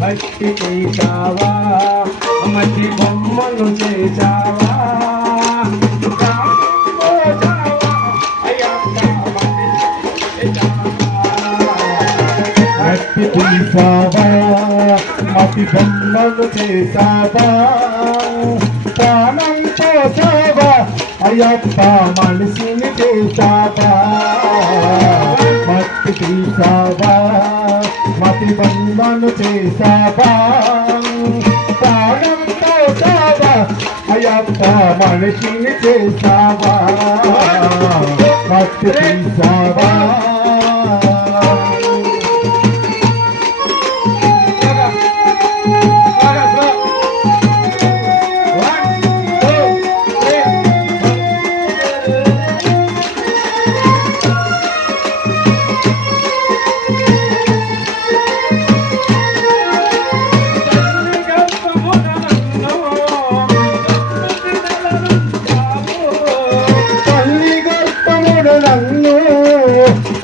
భక్తి చేశావా మట్టి బొమ్మను చేశావా భక్తి చేశావా మట్టి బొమ్మను చేశావా ప్రాణం పోసావా అయ్యప్ప మనిషిని చేశావా మట్టి తీసావా మతి బంధను చేశావా ప్రాణం పోసావా అయ్యప్ప మనిషిని చేశావా మట్టి తీసావా నన్ను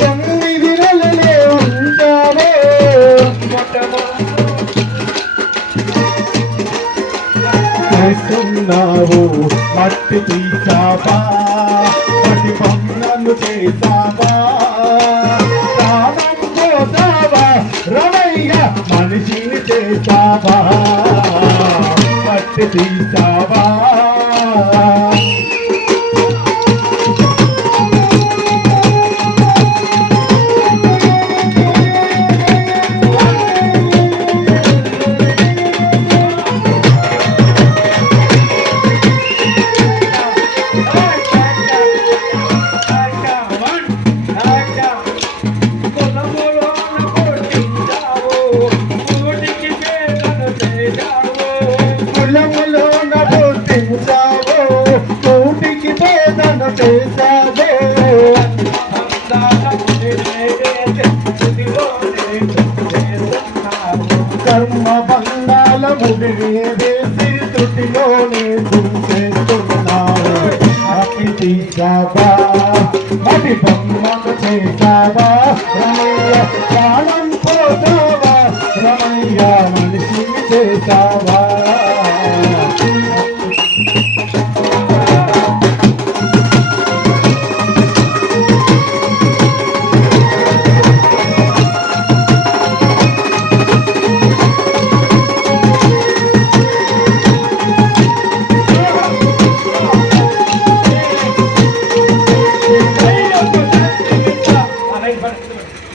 9 నెలలే ఉంటావే చేస్తున్నావు మట్టి తీసావా మట్టి పనులను చేసావా ప్రాణం పోసావా రమయ్య మనిషిని చేసావా మట్టి తీసావా కర్మ బంధాల ముడిని వేసి త్రుటిలోనే